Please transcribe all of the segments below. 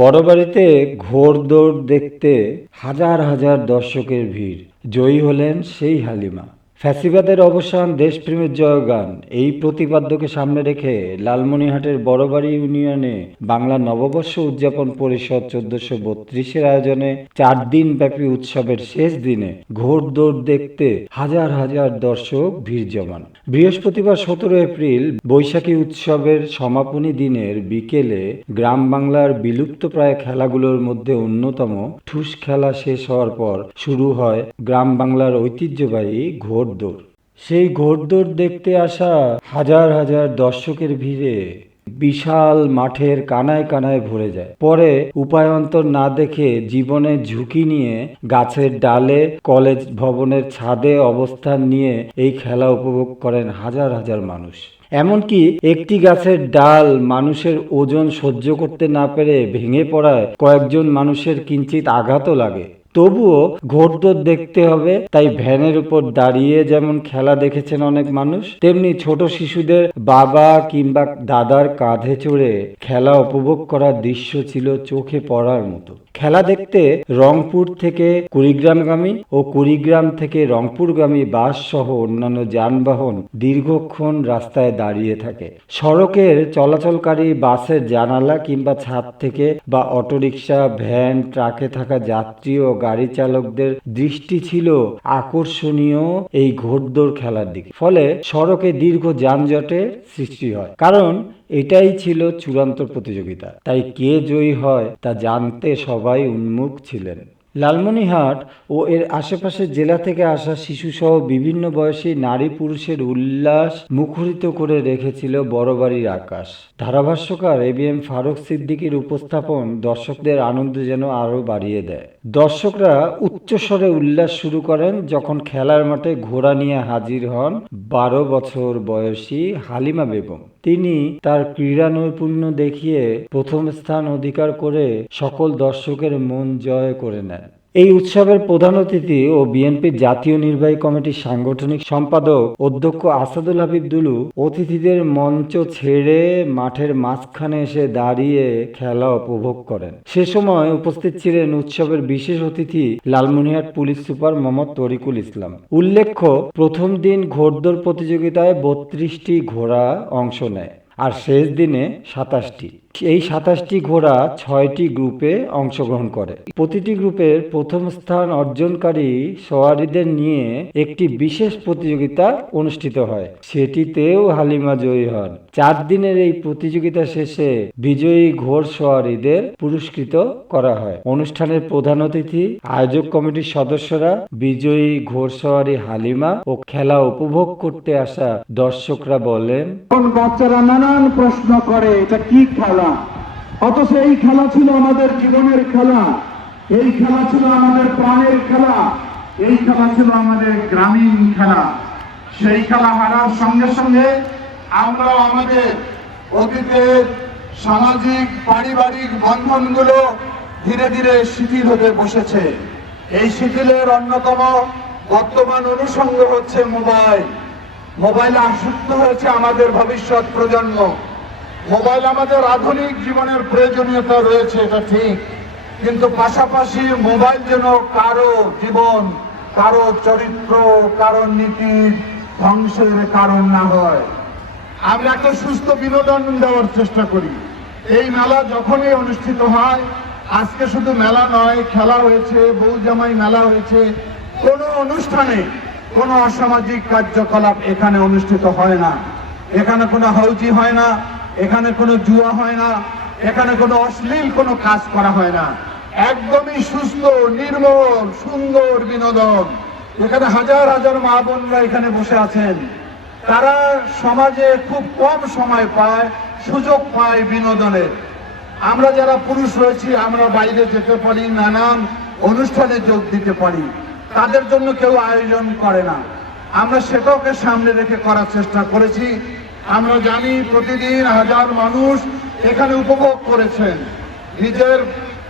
বড়বাড়িতে ঘোড়দৌড় দেখতে হাজার হাজার দর্শকের ভিড়। জয়ী হলেন সেই হালিমা। ফ্যাসিবাদের অবসান, দেশপ্রেমের জয়গান, এই প্রতিপাদ্যকে সামনে রেখে লালমনিরহাটের বড়বাড়ি ইউনিয়নে বাংলা নববর্ষ উদযাপন পরিষদ 1432-এর আয়োজনে 4 দিন ব্যাপী উৎসবের শেষ দিনে ঘোড়দৌড় দেখতে হাজার হাজার দর্শক ভিড় জমান। বৃহস্পতিবার 17 এপ্রিল বৈশাখী উৎসবের সমাপনী দিনের বিকেলে গ্রাম বাংলার বিলুপ্তপ্রায় খেলাগুলোর মধ্যে অন্যতম ঠুস খেলা শেষ হওয়ার পর শুরু হয় গ্রাম বাংলার ঐতিহ্যবাহী ঘোড়দৌড়। সেই ঘোড়দৌড় দেখতে আসা হাজার হাজার দর্শকের ভিড়ে বিশাল মাঠের কানায় কানায় ভরে যায়। পরে উপায়ন্তর না দেখে জীবনের ঝুঁকি নিয়ে গাছের ডালে, কলেজ ভবনের ছাদে অবস্থান নিয়ে এই খেলা উপভোগ করেন হাজার হাজার মানুষ। এমনকি একটি গাছের ডাল মানুষের ওজন সহ্য করতে না পেরে ভেঙে পড়ায় কয়েকজন মানুষের কিঞ্চিত আঘাতও লাগে। তবুও ঘোড়দৌড় দেখতে হবে তাই ভ্যানের উপর দাঁড়িয়ে যেমন খেলা দেখেছেন অনেক মানুষ, তেমনি ছোট শিশুদের বাবা কিংবা দাদার কাঁধে চড়ে খেলা উপভোগ করার দৃশ্য ছিল চোখে পড়ার মতো। খেলা দেখতে রংপুর থেকে কুড়িগ্রামগামী ও কুড়িগ্রাম থেকে রংপুরগামী বাস সহ অন্যান্য যানবাহন দীর্ঘক্ষণ রাস্তায় দাঁড়িয়ে থাকে। সড়কের চলাচলকারী বাসের জানালা কিংবা ছাদ থেকে বা অটোরিকশা, ভ্যান, ট্রাকে থাকা যাত্রী ও গাড়ি চালকদের দৃষ্টি ছিল আকর্ষণীয় এই ঘোড়দৌড় খেলার দিকে। ফলে সড়কে দীর্ঘ যানজটের সৃষ্টি হয়, কারণ এটাই ছিল চূড়ান্ত প্রতিযোগিতা। তাই কে জয়ী হয় তা জানতে সবাই উন্মুখ ছিলেন। লালমনিরহাট ও এর আশেপাশের জেলা থেকে আসা শিশুসহ বিভিন্ন বয়সী নারী পুরুষের উল্লাস মুখরিত করে রেখেছিল বড়বাড়ির আকাশ। ধারাভাষ্যকার ABM ফারুক সিদ্দিকীর উপস্থাপন দর্শকদের আনন্দ যেন আরও বাড়িয়ে দেয়। দর্শকরা উচ্চস্বরে উল্লাস শুরু করেন যখন খেলার মাঠে ঘোড়া নিয়ে হাজির হন 12 বছর বয়সী হালিমা বেগম। তিনি তার ক্রীড়া নৈপুণ্য দেখিয়ে প্রথম স্থান অধিকার করে সকল দর্শকের মন জয় করে নেন। এই উৎসবের প্রধান অতিথি ও বিএনপির জাতীয় নির্বাহী কমিটির সাংগঠনিক সম্পাদক অধ্যক্ষ আসাদুল হাবিব দুলু অতিথিদের মঞ্চ ছেড়ে মাঠের মাঝখানে এসে দাঁড়িয়ে খেলা উপভোগ করেন। সে সময় উপস্থিত ছিলেন উৎসবের বিশেষ অতিথি লালমনিরহাট পুলিশ সুপার মোহাম্মদ তরিকুল ইসলাম। উল্লেখ্য, প্রথম দিন ঘোড়দৌড় প্রতিযোগিতায় 32টি ঘোড়া অংশ নেয় আর শেষ দিনে 27টি। এই 27টি ঘোড়া 6টি গ্রুপে অংশগ্রহণ করে। প্রতিটি গ্রুপের প্রথম স্থান অর্জনকারী সওয়ারিদের নিয়ে একটি বিশেষ প্রতিযোগিতা অনুষ্ঠিত হয়। সেটিতেও হালিমা জয়ী হন। 4 দিনের এই প্রতিযোগিতা শেষে বিজয়ী ঘোড় সওয়ারিদের পুরস্কৃত করা হয়। অনুষ্ঠানের প্রধান অতিথি, আয়োজক কমিটির সদস্যরা, বিজয়ী ঘোড়সওয়ারি হালিমা ও খেলা উপভোগ করতে আসা দর্শকরা বলেন, বাচ্চারা নানান প্রশ্ন করে এটা কি খেলা, অথচ এই খেলা ছিল আমাদের জীবনের খেলা, এই খেলা ছিল আমাদের প্রাণের খেলা, এই খেলা ছিল আমাদের গ্রামীণ খেলা। সেই খেলা হারার সঙ্গে সঙ্গে আমরা আমাদের অতীতের সামাজিক পারিবারিক বন্ধনগুলো ধীরে ধীরে শিথিল হতে বসেছে। এই শিথিলের অন্যতম বর্তমান অনুষঙ্গ হচ্ছে মোবাইল। মোবাইলে আসক্ত হয়েছে আমাদের ভবিষ্যৎ প্রজন্ম। মোবাইল আমাদের আধুনিক জীবনের প্রয়োজনীয়তা রয়েছে, এটা ঠিক, কিন্তু পাশাপাশি মোবাইল যেন কারো জীবন, কারো চরিত্র, কারো নীতির ধ্বংসের কারণ না হয়। আমরা একটা সুস্থ বিনোদন দেওয়ার চেষ্টা করি। এই মেলা যখনই অনুষ্ঠিত হয়, আজকে শুধু মেলা নয়, খেলা হয়েছে, বউ জামাই মেলা হয়েছে, কোনো অনুষ্ঠানে কোনো অসামাজিক কার্যকলাপ এখানে অনুষ্ঠিত হয় না। এখানে কোনো হাউজি হয় না, এখানে কোনো জুয়া হয় না, এখানে কোনো অশ্লীল কোনো কাজ করা হয় না। একদমই সুস্থ, নির্মল, সুন্দর বিনোদন। এখানে হাজার হাজার মা বোনরা এখানে বসে আছেন। তারা সমাজে খুব কম সময় পায়, সুযোগ পায় বিনোদনের। আমরা যারা পুরুষ রয়েছি, আমরা বাইরে যেতে পারি, নানান অনুষ্ঠানে যোগ দিতে পারি, তাদের জন্য কেউ আয়োজন করে না। আমরা সেটাকে সামনে রেখে করার চেষ্টা করেছি। আমরা জানি প্রতিদিন হাজার মানুষ এখানে উপভোগ করেছেন, নিজের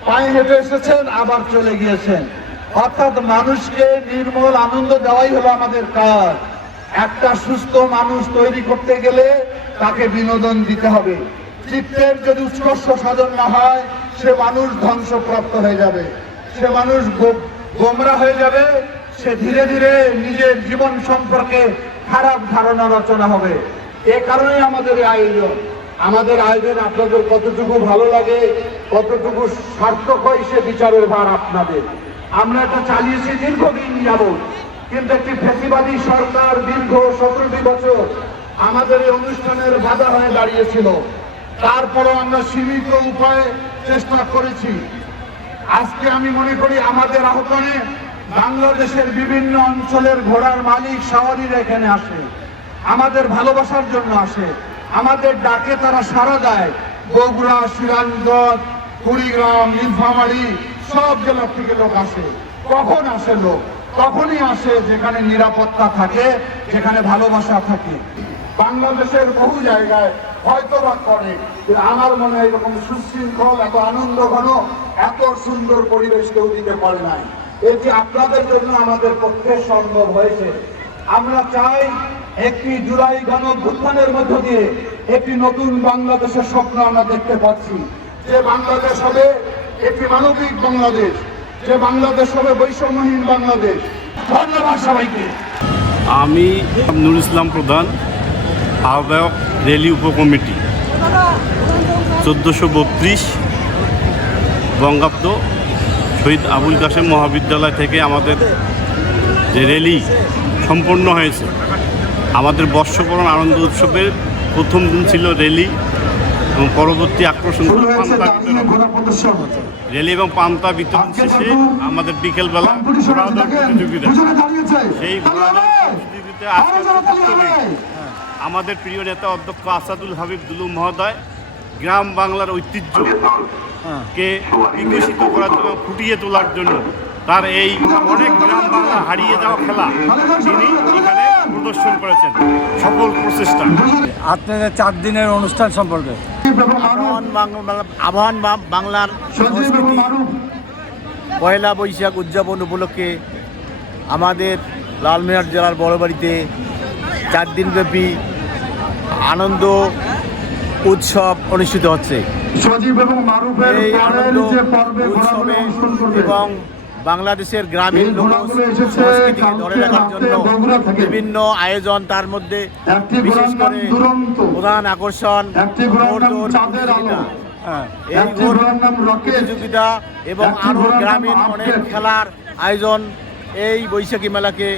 পায়ে হেঁটে এসেছেন, আবার চলে গিয়েছেন। অর্থাৎ মানুষকে নির্মল আনন্দ দেওয়াই হলো আমাদের কাজ। একটা সুস্থ মানুষ তৈরি করতে গেলে তাকে বিনোদন দিতে হবে। চিত্তের যদি উৎকর্ষ সাধন না হয়, সে মানুষ ধ্বংসপ্রাপ্ত হয়ে যাবে, সে মানুষ গোমরা হয়ে যাবে, সে ধীরে ধীরে নিজের জীবন সম্পর্কে খারাপ ধারণা রচনা হবে। এ কারণেই আমাদের এই আয়োজন। আমাদের আয়োজন আপনাদের কতটুকু ভালো লাগে, কতটুকু সার্থক হয় সে বিচারের ভার আপনাদের। আমরা এটা চালিয়েছি দীর্ঘদিন যাবৎ, কিন্তু একটি ফ্যাসিবাদী সরকার দীর্ঘ 17টি বছর আমাদের এই অনুষ্ঠানের বাধা হয়ে দাঁড়িয়েছিল। তারপরও আমরা সীমিত উপায়ে চেষ্টা করেছি। আজকে আমি মনে করি আমাদের আহ্বানে বাংলাদেশের বিভিন্ন অঞ্চলের ঘোড়ার মালিক সাওয়ারিরা এখানে আসে, আমাদের ভালোবাসার জন্য আসে, আমাদের ডাকে তারা সাড়া দেয়। বগুড়া, সিরাজগঞ্জ, কুড়িগ্রাম, নীলফামারী সব জেলা থেকে লোক আসে। কখন আসে লোক? তখনই আসে যেখানে নিরাপত্তা থাকে, যেখানে ভালোবাসা থাকে। বাংলাদেশের বহু জায়গায় হয়তো বা করে, কিন্তু আমার মনে হয় এরকম সুশৃঙ্খল, এত আনন্দ ঘন, এত সুন্দর পরিবেশ কেউ দিতে পারে নাই। এটি আপনাদের জন্য আমাদের পক্ষে সম্ভব হয়েছে। আমরা চাই একটি জুলাই গণঅভ্যুত্থানের মধ্য দিয়ে একটি নতুন বাংলাদেশের স্বপ্ন আমরা দেখতে পাচ্ছি। যে বাংলাদেশ হবে একটি মানবিক বাংলাদেশ, যে বাংলাদেশ হবে বৈষম্যহীন বাংলাদেশ। ধন্যবাদ সবাইকে। আমি নুর ইসলাম প্রধান, আহ্বায়ক রেলি উপকমিটি 1432 বঙ্গাব্দ শহীদ আবুল কাসেম মহাবিদ্যালয় থেকে আমাদের যে রেলি সম্পন্ন হয়েছে। আমাদের বর্ষবরণ আনন্দ উৎসবের প্রথম দিন ছিল রেলি এবং পরবর্তী আকর্ষণ ছিল পান্তা বিতরণ। রেলি এবং পান্তা বিতরণ শেষে আমাদের বিকেলবেলা ঘোড়া দৌড় প্রতিযোগিতা। সেই ঘোড়া দৌড় প্রতিযোগিতায় আমাদের প্রিয় নেতা অধ্যক্ষ আসাদুল হাবিব দুলু মহোদয় গ্রাম বাংলার ঐতিহ্যকে বিকশিত করার জন্য, ফুটিয়ে তোলার জন্য তার এই অনেক গ্রাম বাংলা হারিয়ে যাওয়া খেলা তিনি এখানে প্রদর্শন করেছেন সফল প্রচেষ্টা। আপনাদের 4 দিনের অনুষ্ঠান সম্পর্কে আবহান বাংলার সংস্কৃতি পয়লা বৈশাখ উদযাপন উপলক্ষে আমাদের লালমিরহাট জেলার বড়বাড়িতে 4 দিনব্যাপী আনন্দ উৎসব অনুষ্ঠিত হচ্ছে। এই আনন্দ উৎসবে এবং বাংলাদেশের গ্রামীণ লোক সংস্কৃতিকে ধরে রাখার জন্য বিভিন্ন আয়োজন, তার মধ্যে বিশেষ করে প্রধান আকর্ষণ এই প্রতিযোগিতা এবং আরও গ্রামীণ অনেক খেলার আয়োজন এই বৈশাখী মেলাকে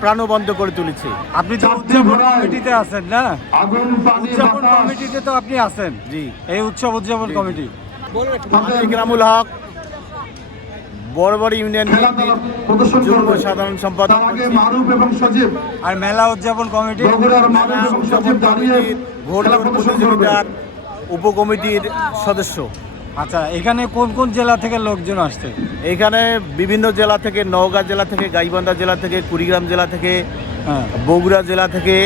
প্রাণবন্ত করে তুলেছে। আপনি তো উদযাপন কমিটিতে আছেন না? উদযাপন কমিটিতে তো আপনি আছেন। জি, এই উৎসব উদযাপন কমিটি। ইকরামুল হক, বড়বাড়ি ইউনিয়ন যুগ্ম সাধারণ সম্পাদক আর মেলা উদযাপন কমিটি, ঘোড় দৌড় প্রতিযোগিতার উপকমিটির সদস্য। আচ্ছা, এখানে কোন কোন জেলা থেকে লোকজন আসছে? এখানে বিভিন্ন জেলা থেকে, নওগাঁ জেলা থেকে, গাইবান্ধা জেলা থেকে, কুড়িগ্রাম জেলা থেকে, বগুড়া জেলা থেকে।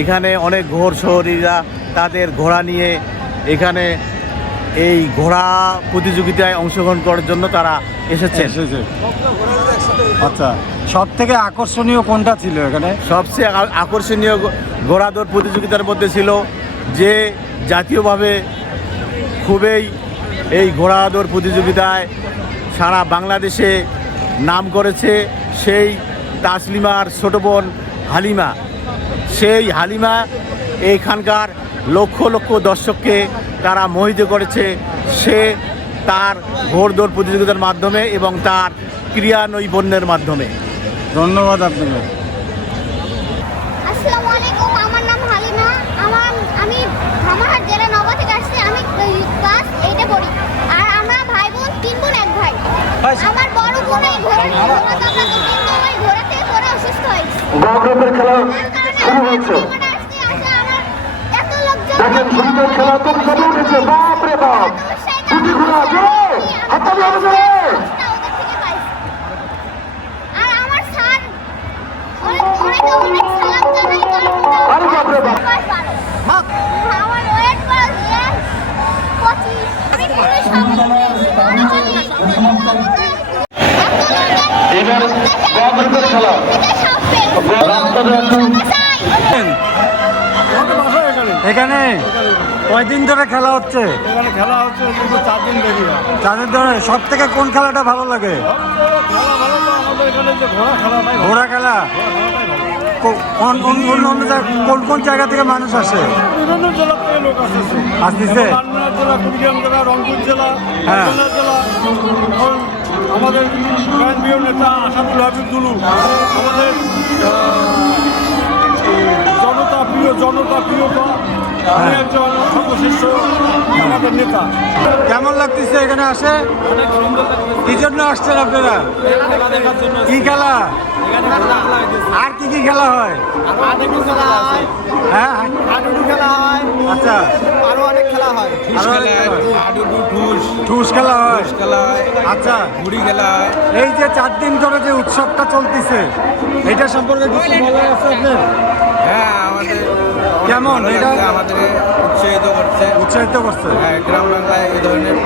এখানে অনেক ঘোড় শহরীরা তাদের ঘোড়া নিয়ে এখানে এই ঘোড়া প্রতিযোগিতায় অংশগ্রহণ করার জন্য তারা এসেছে। আচ্ছা, সব থেকে আকর্ষণীয় কোনটা ছিল এখানে? সবচেয়ে আকর্ষণীয় ঘোড়া দৌড় প্রতিযোগিতার মধ্যে ছিল যে জাতীয়ভাবে খুবই এই ঘোড়া দৌড় প্রতিযোগিতায় সারা বাংলাদেশে নাম করেছে সেই তাসলিমার ছোট বোন হালিমা। সেই হালিমা এইখানকার লক্ষ লক্ষ দর্শককে তারা মোহিত করেছে সে তার ঘোড় দৌড় প্রতিযোগিতার মাধ্যমে এবং তার ক্রীড়া নৈপুণ্যের মাধ্যমে। ধন্যবাদ আপনাকে। আসসালামু আলাইকুম, আমার নাম হালিমা। আমি ধামরাহাট জেলা নওগাঁ থেকে আসছি। আমি ক্লাস 8-এ পড়ি। আর আমরা ভাই বোন 3 বোন 1 ভাই। আমার বড় বোন এই ঘোড়া চালাতে কিন্তু ওই ঘোড়া থেকে পড়ে অসুস্থ হয়েছে। বড়দের খেলা শুরু হয়েছে। এত লোকজন দেখেন সুন্দর খেলা তো শুরু হয়েছে। বাপ রে বাপ, দুটি ঘোড়া জোরে হাততালি হবে জোরে। আর আমার স্যার অনেক সালাম জানাই। আরে বাপ রে বাপ, আমার ওয়েট প্লাস 25। আমি পুলিশ এবার বড়দের খেলা রাস্তাটা এখানে কয়দিন ধরে খেলা হচ্ছে? এখানে খেলা হচ্ছে কিন্তু 4 দিন দেখি। তাদের ধরে সব থেকে কোন খেলাটা ভালো লাগে? খেলা ভালো তো আমাদের এখানে যে ঘোড়া খেলাটাই ভালো। ঘোড়া খেলা। কোন কোন জায়গা থেকে মানুষ আসে? বিভিন্ন জেলা থেকে লোক আসতেছে। আসতেছে? লালমনিরহাট জেলা, কুড়িগ্রাম জেলা, রংপুর জেলা, হ্যাঁ। খুলনা জেলা। এখন আমাদের প্রাণপ্রিয় নেতা আসাদুল হাবিব দুলু, আমাদের জনতা প্রিয়তা উনি একজন সর্বশ্রেষ্ঠ আমাদের নেতা। কেমন লাগতেছে এখানে আসে? কি জন্য আসছেন আপনারা? কি খেলা? আর কি কি খেলা হয়? হ্যাঁ, আচ্ছা, আরো অনেক খেলা হয়। ঠুস খেলা হয়। আচ্ছা, ঘুড়ি খেলা হয়। এই যে 4 দিন ধরে যে উৎসবটা চলতেছে, এটা সম্পর্কে কিছু বলার আছে আপনার? হ্যাঁ, আমাদের কেমন এটা? আমাদের উৎসাহিত করছে। উৎসাহিত করছে। হ্যাঁ, গ্রাম বাংলায় এই ধরনের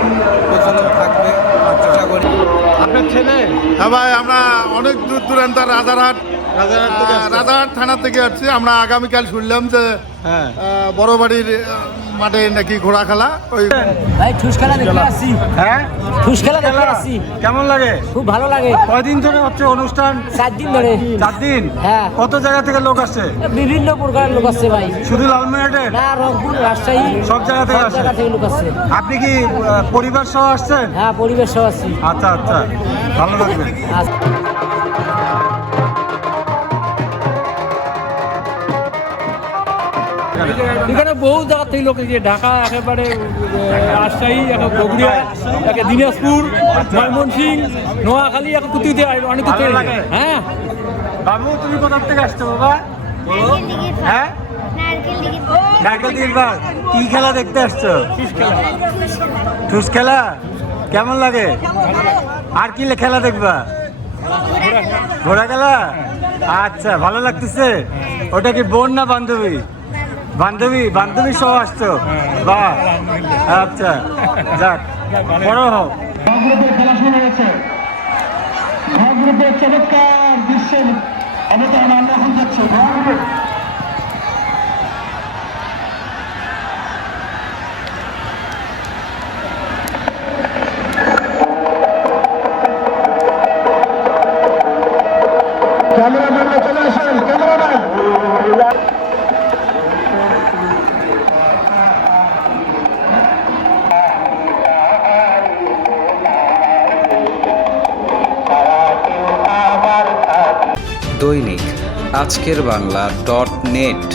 প্রচলন থাকবে আশা করি। আপনার ছেলে? হ্যাঁ ভাই, আমরা অনেক দূর দূরান্ত রাজারহাট থানা থেকে আসছি। আমরা আগামীকাল শুনলাম যে হ্যাঁ, বড় বাড়ির মাঠে নাকি ঘোড়া খেলা। ওই ভাই ঠুস খেলা দেখতে আসছি। হ্যাঁ, ঠুস খেলা দেখতে আসছি। কেমন লাগে? খুব ভালো লাগে। কয়দিন ধরে হচ্ছে অনুষ্ঠান? 4 দিন ধরে। 4 দিন? হ্যাঁ। কত জায়গা থেকে লোক আসছে? বিভিন্ন প্রকারের লোক আসছে ভাই। শুধু লালমনিরহাটে? না, রংপুর, রাজশাহী সব জায়গা থেকে আসে? থেকে লোক আসছে। আপনি কি পরিবার সহ আসছেন? হ্যাঁ, পরিবেশ সহ আসছি। আচ্ছা আচ্ছা, ভালো লাগবে। এখানে বহু জায়গা থেকে লোক এসেছে। ঢাকা, একেবারে রাজশাহী, এখন বগুড়া, একে দিনাজপুর, ময়মনসিংহ, নোয়াখালী, এখন কুতুতে অনেক ভালো লাগে? হ্যাঁ। বাবু, তুমি কোথা থেকে আসছো বাবা? হ্যাঁ, নারকেল দিলবার। কি খেলা দেখতে আসছো? ঠুস খেলা। কেমন লাগে? আর কি খেলা দেখবা? ঘোড়া খেলা। আচ্ছা, ভালো লাগতেছে? ওটা কি বোন না বান্ধবী? বান্ধবী সহ আসছো? বাহ, আচ্ছা, যাক, বড় হও। গ্রুপের খেলা শুরু হয়েছে। গ্রুপের চমৎকার দৃশ্যের অবতারণা আমরা এখন যাচ্ছি। ক্যামেরাম্যান চলে আসেন, ক্যামেরাম্যান। দৈনিক আজকের বাংলা .net